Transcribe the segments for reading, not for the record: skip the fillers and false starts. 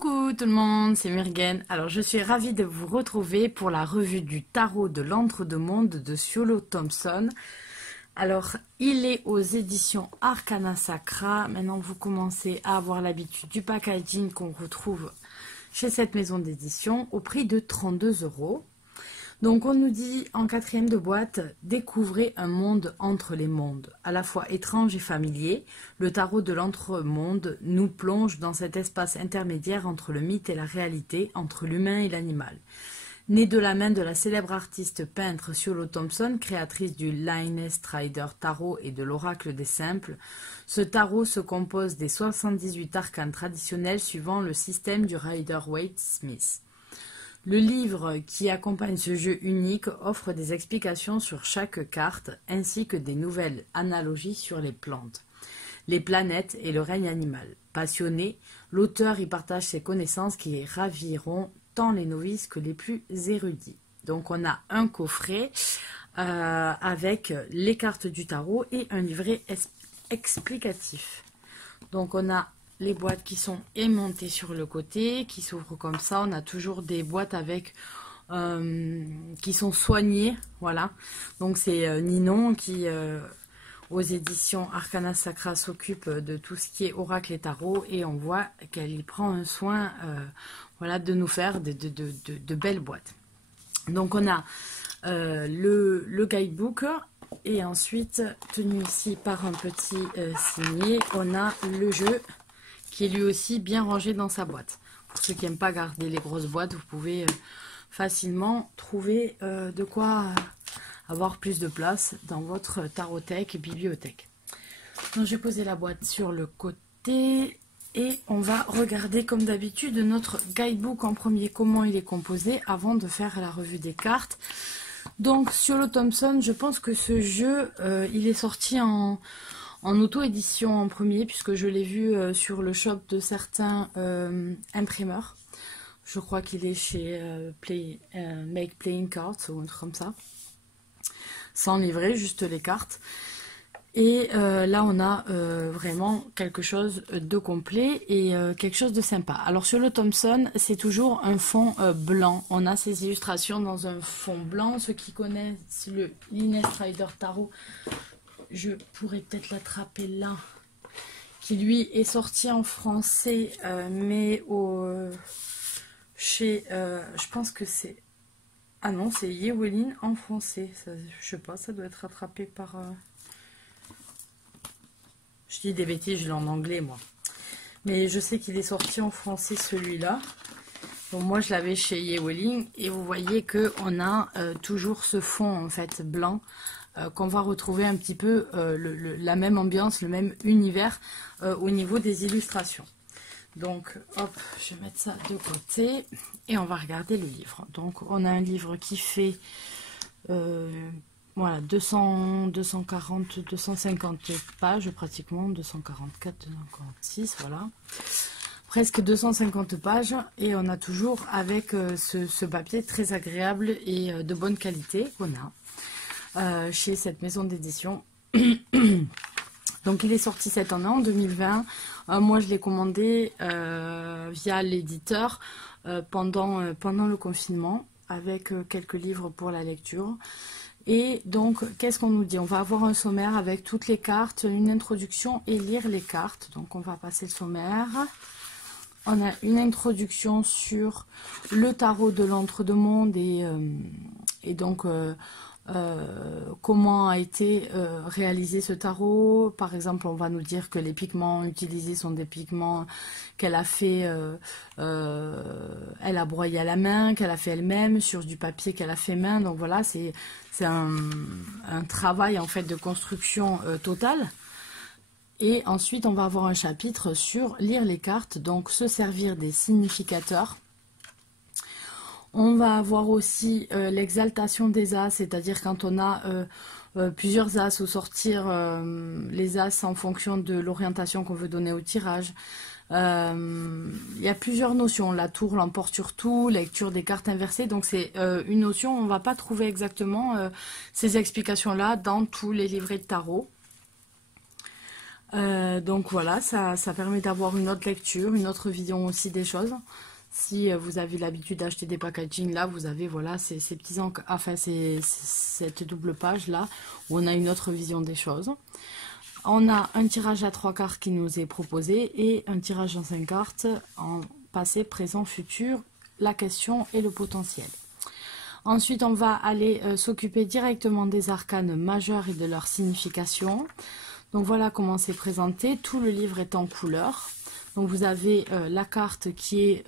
Coucou tout le monde, c'est Murgen. Alors je suis ravie de vous retrouver pour la revue du tarot de l'Entre-deux-Mondes de Siolo Thompson. Alors il est aux éditions Arcana Sacra. Maintenant vous commencez à avoir l'habitude du packaging qu'on retrouve chez cette maison d'édition au prix de 32 €. Donc on nous dit en quatrième de boîte, découvrez un monde entre les mondes, à la fois étrange et familier. Le tarot de l'entre-monde nous plonge dans cet espace intermédiaire entre le mythe et la réalité, entre l'humain et l'animal. Né de la main de la célèbre artiste peintre Siolo Thompson, créatrice du Liness Rider Tarot et de l'Oracle des Simples, ce tarot se compose des 78 arcanes traditionnels suivant le système du Rider-Waite-Smith. Le livre qui accompagne ce jeu unique offre des explications sur chaque carte ainsi que des nouvelles analogies sur les plantes, les planètes et le règne animal. Passionné, l'auteur y partage ses connaissances qui raviront tant les novices que les plus érudits. Donc on a un coffret avec les cartes du tarot et un livret explicatif. Donc on a les boîtes qui sont aimantées sur le côté, qui s'ouvrent comme ça. On a toujours des boîtes avec qui sont soignées, voilà. Donc c'est Ninon qui, aux éditions Arcana Sacra, s'occupe de tout ce qui est oracle et tarot, et on voit qu'elle y prend un soin, voilà, de nous faire de belles boîtes. Donc on a le guidebook. Et ensuite, tenu ici par un petit signet, on a le jeu qui est lui aussi bien rangé dans sa boîte. Pour ceux qui n'aiment pas garder les grosses boîtes, vous pouvez facilement trouver de quoi avoir plus de place dans votre tarothèque et bibliothèque. Donc je vais poser la boîte sur le côté et on va regarder comme d'habitude notre guidebook en premier, comment il est composé avant de faire la revue des cartes. Donc Siolo Thompson, je pense que ce jeu, il est sorti en auto-édition en premier, puisque je l'ai vu sur le shop de certains imprimeurs. Je crois qu'il est chez Make Playing Cards ou un truc comme ça. Sans livret, juste les cartes. Et là, on a vraiment quelque chose de complet et quelque chose de sympa. Alors, sur le Thompson, c'est toujours un fond blanc. On a ces illustrations dans un fond blanc. Ceux qui connaissent le Liness Rider Tarot, je pourrais peut-être l'attraper là, qui lui est sorti en français, mais chez, je pense que c'est, ah non, c'est Yewelin en français. Ça, je sais pas, ça doit être attrapé par... Je dis des bêtises, je l'ai en anglais, moi. Mais je sais qu'il est sorti en français, celui-là. Donc moi, je l'avais chez Yewelin. Et vous voyez qu'on a toujours ce fond, en fait, blanc, qu'on va retrouver un petit peu la même ambiance, le même univers au niveau des illustrations. Donc, hop, je vais mettre ça de côté. Et on va regarder le livre. Donc, on a un livre qui fait... voilà, 240, 250 pages pratiquement, 244, 246, voilà. Presque 250 pages et on a toujours avec ce papier très agréable et de bonne qualité qu'on a chez cette maison d'édition. Donc il est sorti cette année, en 2020. Moi je l'ai commandé via l'éditeur pendant le confinement avec quelques livres pour la lecture. Et donc, qu'est-ce qu'on nous dit? On va avoir un sommaire avec toutes les cartes, une introduction et lire les cartes. Donc, on va passer le sommaire. On a une introduction sur le tarot de l'entre-deux-mondes et donc comment a été réalisé ce tarot. Par exemple, on va nous dire que les pigments utilisés sont des pigments qu'elle a fait, elle a broyé à la main, qu'elle a fait elle-même sur du papier qu'elle a fait main. Donc voilà, c'est un travail en fait de construction totale. Et ensuite, on va avoir un chapitre sur lire les cartes, donc se servir des significateurs. On va avoir aussi l'exaltation des as, c'est-à-dire quand on a plusieurs as ou sortir les as en fonction de l'orientation qu'on veut donner au tirage. Il y a plusieurs notions, la tour l'emporte sur tout, lecture des cartes inversées, donc c'est une notion, on ne va pas trouver exactement ces explications-là dans tous les livrets de tarot. Donc voilà, ça permet d'avoir une autre lecture, une autre vision aussi des choses. Si vous avez l'habitude d'acheter des packaging, là vous avez voilà ces petits enfin cette double page là où on a une autre vision des choses. On a un tirage à 3 cartes qui nous est proposé et un tirage en 5 cartes en passé, présent, futur, la question et le potentiel. Ensuite, on va aller s'occuper directement des arcanes majeurs et de leur signification. Donc voilà comment c'est présenté. Tout le livre est en couleur. Donc vous avez la carte qui est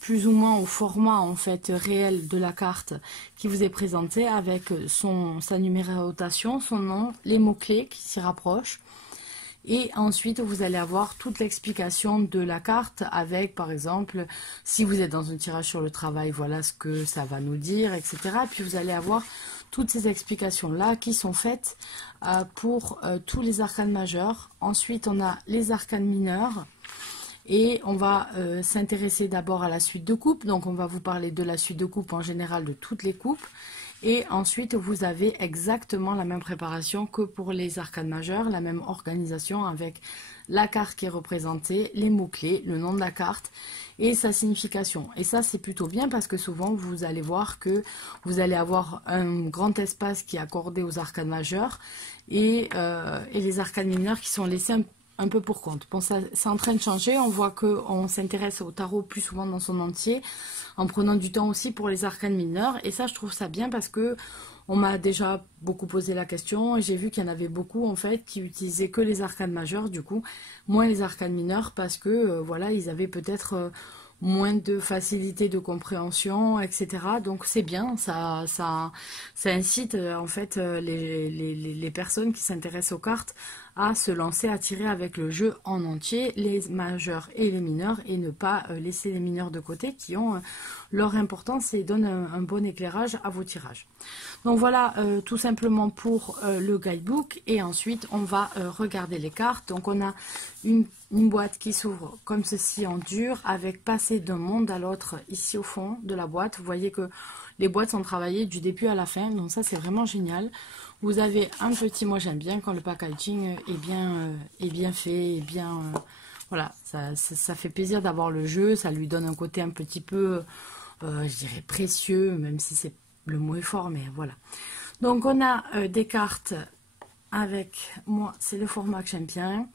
plus ou moins au format en fait réel de la carte qui vous est présentée avec sa numérotation, son nom, les mots-clés qui s'y rapprochent. Et ensuite, vous allez avoir toute l'explication de la carte avec, par exemple, si vous êtes dans un tirage sur le travail, voilà ce que ça va nous dire, etc. Puis vous allez avoir toutes ces explications-là qui sont faites pour tous les arcanes majeurs. Ensuite, on a les arcanes mineurs. Et on va s'intéresser d'abord à la suite de coupes. Donc, on va vous parler de la suite de coupes en général, de toutes les coupes. Et ensuite, vous avez exactement la même préparation que pour les arcanes majeures, la même organisation avec la carte qui est représentée, les mots-clés, le nom de la carte et sa signification. Et ça, c'est plutôt bien parce que souvent, vous allez voir que vous allez avoir un grand espace qui est accordé aux arcanes majeures et les arcanes mineures qui sont laissées un peu pour compte. Bon, ça, c'est en train de changer. On voit qu'on s'intéresse au tarot plus souvent dans son entier, en prenant du temps aussi pour les arcanes mineures. Et ça, je trouve ça bien parce que on m'a déjà beaucoup posé la question et j'ai vu qu'il y en avait beaucoup en fait qui utilisaient que les arcanes majeures, du coup, moins les arcanes mineures parce que voilà, ils avaient peut-être moins de facilité de compréhension, etc. Donc c'est bien, ça incite en fait les personnes qui s'intéressent aux cartes à se lancer, à tirer avec le jeu en entier, les majeurs et les mineurs, et ne pas laisser les mineurs de côté qui ont leur importance et donnent un bon éclairage à vos tirages. Donc voilà tout simplement pour le guidebook, et ensuite on va regarder les cartes. Donc on a une boîte qui s'ouvre comme ceci en dur avec passé d'un monde à l'autre ici au fond de la boîte. Vous voyez que les boîtes sont travaillées du début à la fin, donc ça c'est vraiment génial. Vous avez un petit, moi j'aime bien quand le packaging est bien fait, et bien, voilà, ça fait plaisir d'avoir le jeu, ça lui donne un côté un petit peu, je dirais précieux, même si le mot est fort, mais voilà. Donc on a des cartes avec, moi c'est le format que j'aime bien,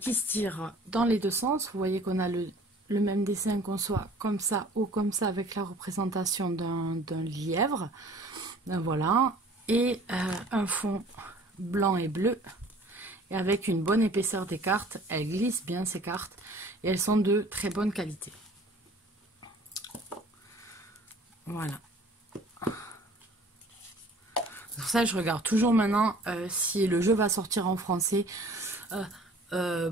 qui se tirent dans les deux sens. Vous voyez qu'on a le même dessin, qu'on soit comme ça ou comme ça, avec la représentation d'un lièvre, voilà. Et un fond blanc et bleu, et avec une bonne épaisseur des cartes. Elles glissent bien ces cartes et elles sont de très bonne qualité. Voilà. C'est pour ça que je regarde toujours maintenant si le jeu va sortir en français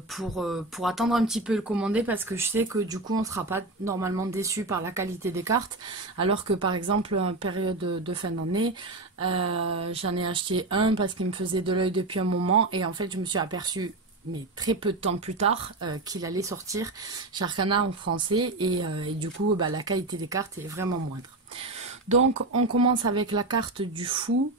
pour attendre un petit peu le commander, parce que je sais que du coup on ne sera pas normalement déçu par la qualité des cartes, alors que par exemple en période de fin d'année j'en ai acheté un parce qu'il me faisait de l'œil depuis un moment, et en fait je me suis aperçue mais très peu de temps plus tard qu'il allait sortir chez Arcana en français, et du coup la qualité des cartes est vraiment moindre. Donc on commence avec la carte du fou.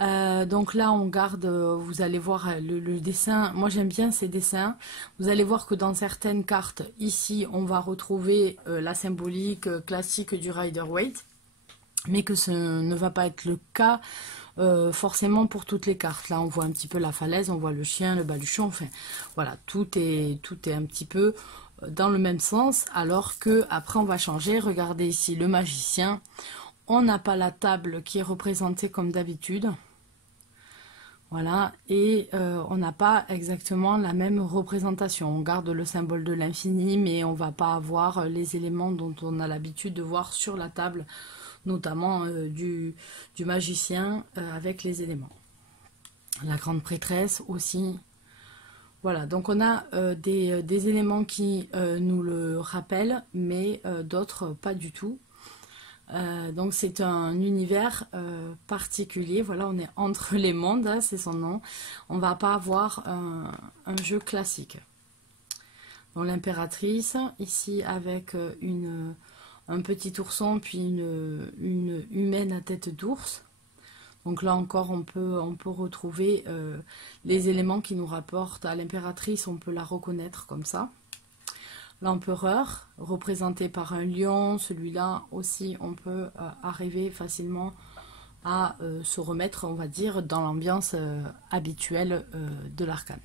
Donc là on garde, vous allez voir le dessin, moi j'aime bien ces dessins. Vous allez voir que dans certaines cartes, ici on va retrouver la symbolique classique du Rider-Waite, mais que ce ne va pas être le cas forcément pour toutes les cartes. Là on voit un petit peu la falaise, on voit le chien, le baluchon, enfin voilà, tout est un petit peu dans le même sens, alors que après on va changer. Regardez ici le magicien, on n'a pas la table qui est représentée comme d'habitude. Voilà, et on n'a pas exactement la même représentation. On garde le symbole de l'infini, mais on ne va pas avoir les éléments dont on a l'habitude de voir sur la table, notamment du magicien avec les éléments. La grande prêtresse aussi. Voilà, donc on a des éléments qui nous le rappellent, mais d'autres pas du tout. Donc c'est un univers particulier. Voilà, on est entre les mondes, hein, c'est son nom. On va pas avoir un jeu classique. Donc l'impératrice ici avec un petit ourson, puis une humaine à tête d'ours. Donc là encore, on peut retrouver les éléments qui nous rapportent à l'impératrice, on peut la reconnaître comme ça. L'empereur, représenté par un lion, celui-là aussi, on peut arriver facilement à se remettre, on va dire, dans l'ambiance habituelle de l'arcane.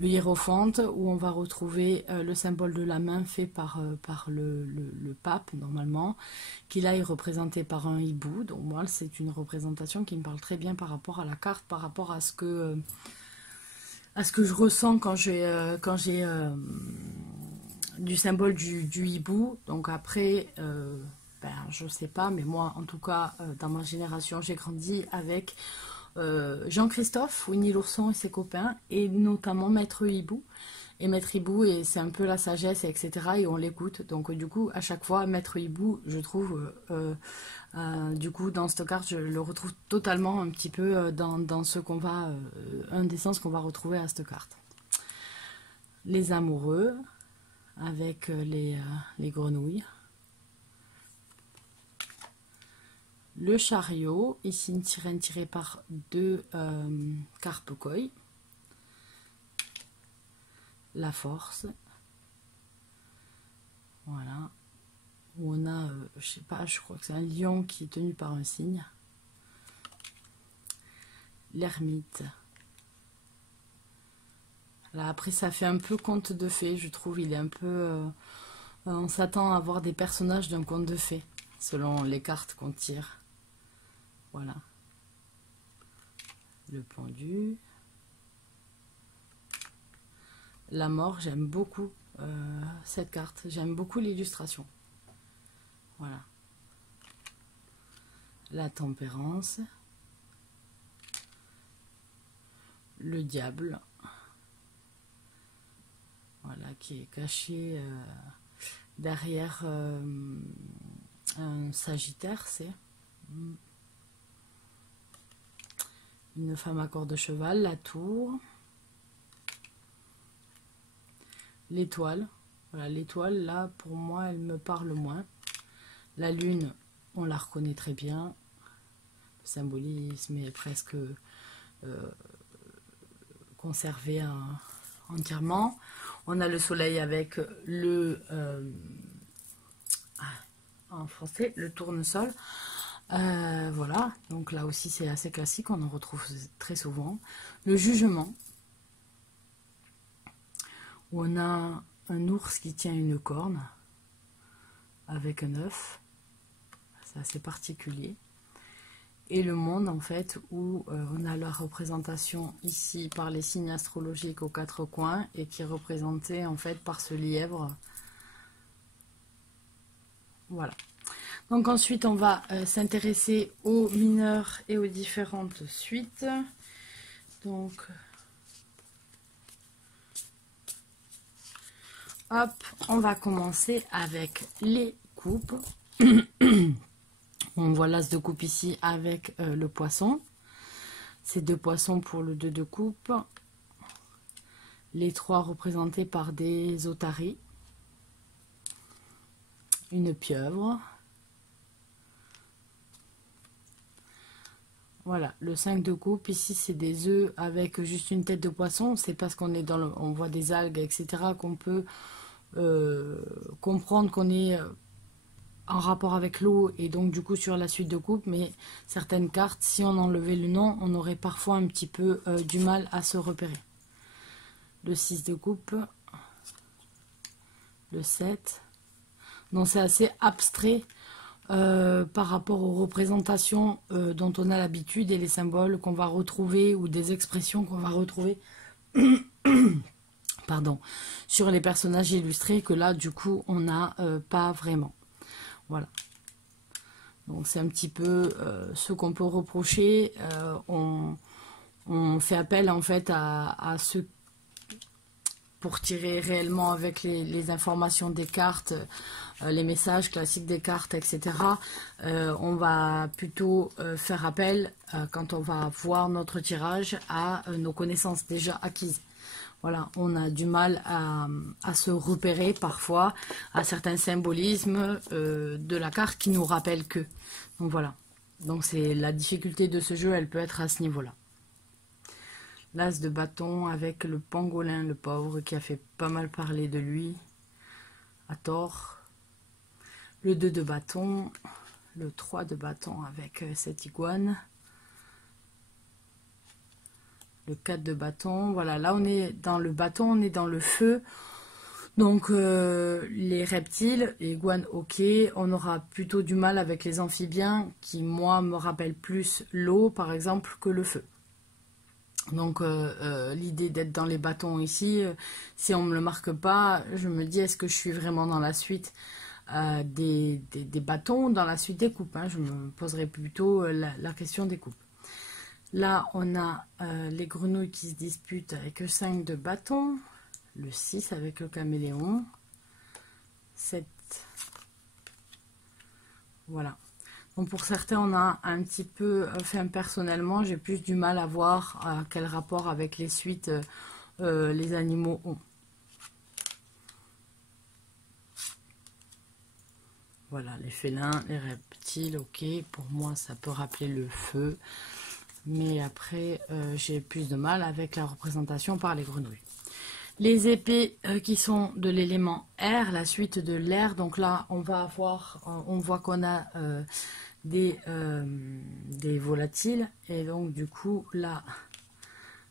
Le hiérophante, où on va retrouver le symbole de la main fait par le pape, normalement, qui là est représenté par un hibou. Donc moi, c'est une représentation qui me parle très bien par rapport à la carte, par rapport à ce que je ressens quand j'ai du symbole du hibou. Donc après, je sais pas, mais moi, en tout cas, dans ma génération, j'ai grandi avec Jean-Christophe, Winnie l'ourson et ses copains, et notamment Maître Hibou. Et Maître Hibou, et c'est un peu la sagesse, etc. Et on l'écoute. Donc du coup, à chaque fois, Maître Hibou, je trouve, du coup, dans cette carte, je le retrouve totalement un petit peu dans ce qu'on va, un des sens qu'on va retrouver à cette carte. Les amoureux, avec les grenouilles. Le chariot, ici une sirène tirée par deux carpes koi. La force. Voilà. Où on a, je sais pas, je crois que c'est un lion qui est tenu par un cygne. L'ermite. Là, après, ça fait un peu conte de fées, je trouve. Il est un peu... on s'attend à voir des personnages d'un conte de fées, selon les cartes qu'on tire. Voilà. Le pendu. La mort, j'aime beaucoup cette carte. J'aime beaucoup l'illustration. Voilà. La tempérance. Le diable. Voilà, qui est caché derrière un sagittaire, c'est une femme à corps de cheval, la tour, l'étoile. Voilà, l'étoile, là, pour moi, elle me parle moins. La lune, on la reconnaît très bien. Le symbolisme est presque conservé entièrement. On a le soleil avec le, en français, le tournesol. Voilà, donc là aussi c'est assez classique, on en retrouve très souvent. Le jugement, où on a un ours qui tient une corne avec un œuf, c'est assez particulier. Et le monde, en fait, où on a la représentation ici par les signes astrologiques aux quatre coins et qui est représentée en fait par ce lièvre. Voilà. Donc ensuite, on va s'intéresser aux mineurs et aux différentes suites. Donc, hop, on va commencer avec les coupes. On voit l'as de coupe ici avec le poisson. C'est deux poissons pour le 2 de coupe. Les trois représentés par des otaries. Une pieuvre. Voilà, le 5 de coupe, ici c'est des œufs avec juste une tête de poisson. C'est parce qu'on est on voit des algues, etc. qu'on peut comprendre qu'on est en rapport avec l'eau et donc du coup sur la suite de coupe, mais certaines cartes, si on enlevait le nom, on aurait parfois un petit peu du mal à se repérer. Le 6 de coupe, le 7, donc c'est assez abstrait par rapport aux représentations dont on a l'habitude et les symboles qu'on va retrouver ou des expressions qu'on va retrouver pardon, sur les personnages illustrés que là du coup on n'a pas vraiment. Voilà, donc c'est un petit peu ce qu'on peut reprocher. On fait appel en fait à ceux pour tirer réellement avec les informations des cartes, les messages classiques des cartes, etc. On va plutôt faire appel, quand on va voir notre tirage, à nos connaissances déjà acquises. Voilà, on a du mal à se repérer parfois à certains symbolismes de la carte qui nous rappellent que. Donc voilà. Donc c'est la difficulté de ce jeu, elle peut être à ce niveau-là. L'as de bâton avec le pangolin, le pauvre, qui a fait pas mal parler de lui, à tort. Le 2 de bâton, le 3 de bâton avec cette iguane. Le 4 de bâton, voilà, là on est dans le bâton, on est dans le feu. Donc les reptiles, les iguanes, ok, on aura plutôt du mal avec les amphibiens qui, moi, me rappellent plus l'eau, par exemple, que le feu. Donc l'idée d'être dans les bâtons ici, si on ne me le marque pas, je me dis est-ce que je suis vraiment dans la suite des bâtons, dans la suite des coupes, hein. Je me poserai plutôt la question des coupes. Là on a les grenouilles qui se disputent avec 5 de bâtons, le 6 avec le caméléon, 7, voilà. Donc pour certains, on a un petit peu, enfin personnellement, j'ai plus du mal à voir quel rapport avec les suites les animaux ont. Voilà, les félins, les reptiles, ok, pour moi ça peut rappeler le feu. Mais après, j'ai plus de mal avec la représentation par les grenouilles. Les épées qui sont de l'élément air, la suite de l'air. Donc là, on va avoir, on voit qu'on a des volatiles. Et donc du coup, là,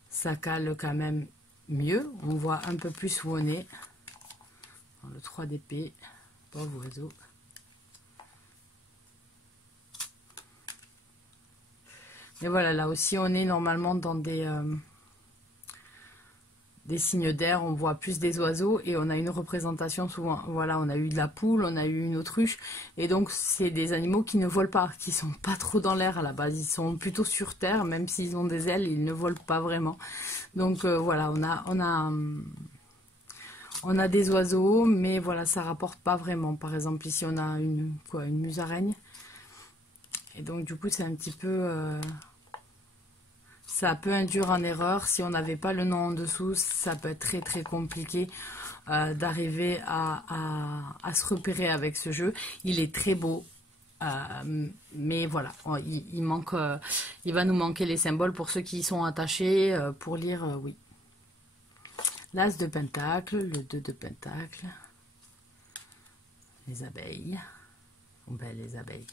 ça cale quand même mieux. On voit un peu plus où on est. Dans le 3 d'épée, pauvre oiseau. Et voilà, là aussi, on est normalement dans des signes d'air, on voit plus des oiseaux et on a une représentation souvent, voilà, on a eu de la poule, on a eu une autruche, et donc c'est des animaux qui ne volent pas, qui sont pas trop dans l'air à la base, ils sont plutôt sur terre, même s'ils ont des ailes, ils ne volent pas vraiment. Donc voilà, on a des oiseaux, mais voilà, ça rapporte pas vraiment. Par exemple, ici on a une musaraigne, et donc du coup c'est un petit peu... ça peut induire en erreur. Si on n'avait pas le nom en dessous, ça peut être très très compliqué d'arriver à se repérer avec ce jeu. Il est très beau, mais voilà, il manque, il va nous manquer les symboles pour ceux qui y sont attachés pour lire, oui. L'as de pentacle, le 2 de pentacle, les abeilles, sont belles les abeilles.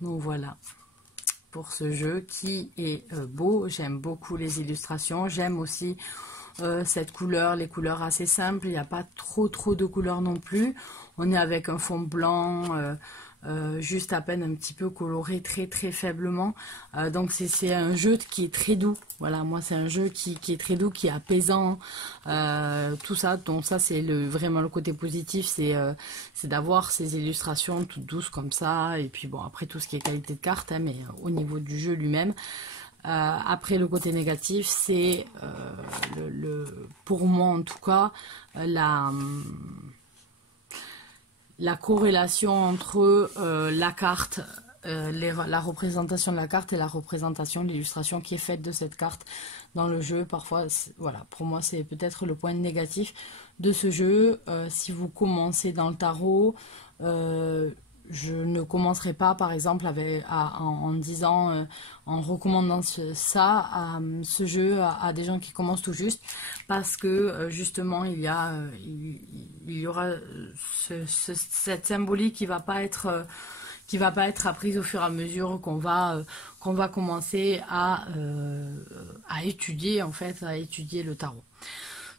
Donc voilà pour ce jeu qui est beau. J'aime beaucoup les illustrations. J'aime aussi cette couleur, les couleurs assez simples. Il n'y a pas trop de couleurs non plus. On est avec un fond blanc, juste à peine un petit peu coloré, très faiblement. Donc c'est un jeu qui est très doux. Voilà, moi c'est un jeu qui est très doux, qui est apaisant, tout ça. Donc ça c'est vraiment le côté positif, c'est d'avoir ces illustrations toutes douces comme ça. Et puis bon, après tout ce qui est qualité de carte, hein, mais au niveau du jeu lui-même. Après le côté négatif, c'est pour moi en tout cas la corrélation entre la carte, la représentation de la carte et la représentation de l'illustration qui est faite de cette carte dans le jeu. Parfois, voilà, pour moi c'est peut-être le point négatif de ce jeu. Si vous commencez dans le tarot, je ne commencerai pas par exemple en disant, en recommandant ce jeu à des gens qui commencent tout juste, parce que justement il y aura cette symbolique qui va pas être apprise au fur et à mesure qu'on va commencer à étudier en fait, à étudier le tarot.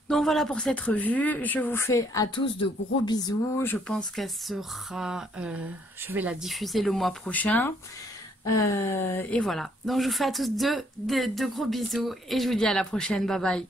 Donc voilà pour cette revue, je vous fais à tous de gros bisous, je pense qu'elle sera, je vais la diffuser le mois prochain, et voilà, donc je vous fais à tous de gros bisous, et je vous dis à la prochaine, bye bye.